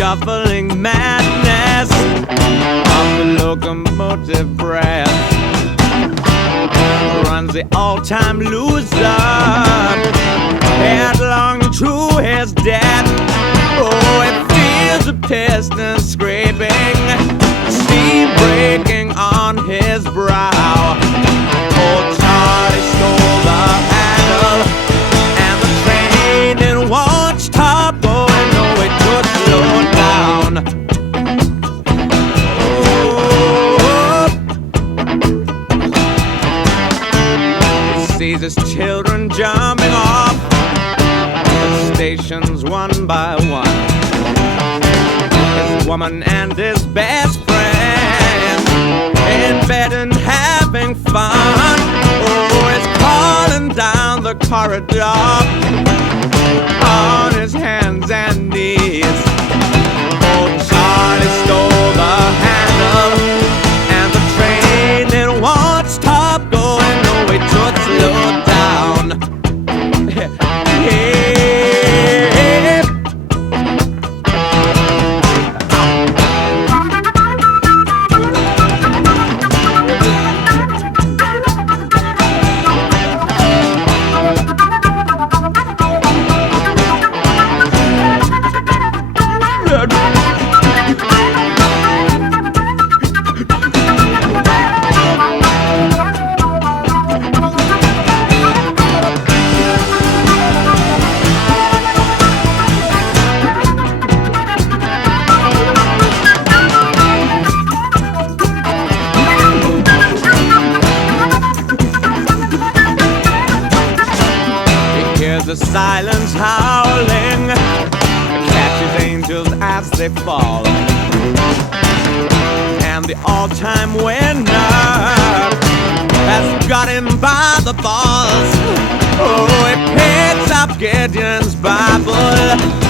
shuffling madness of the locomotive breath runs the all-time loser headlong to his death. Oh, it feels the piston scraping, steam breaking on his brow. Old Charlie stole the handle, and the train it won't stop going. No, it could slow down. Oh, he sees his children jumping off the stations one by one. His woman and his best friend in bed and having fun. Oh, he's crawling down the corridor on his hands and knees. Oh, Charlie stole the handle, and the train it won't stop going. No, it should slow down. Yeah. The silence howling catches angels as they fall, and the all-time winner has got him by the balls. Oh, he picks up Gideon's Bible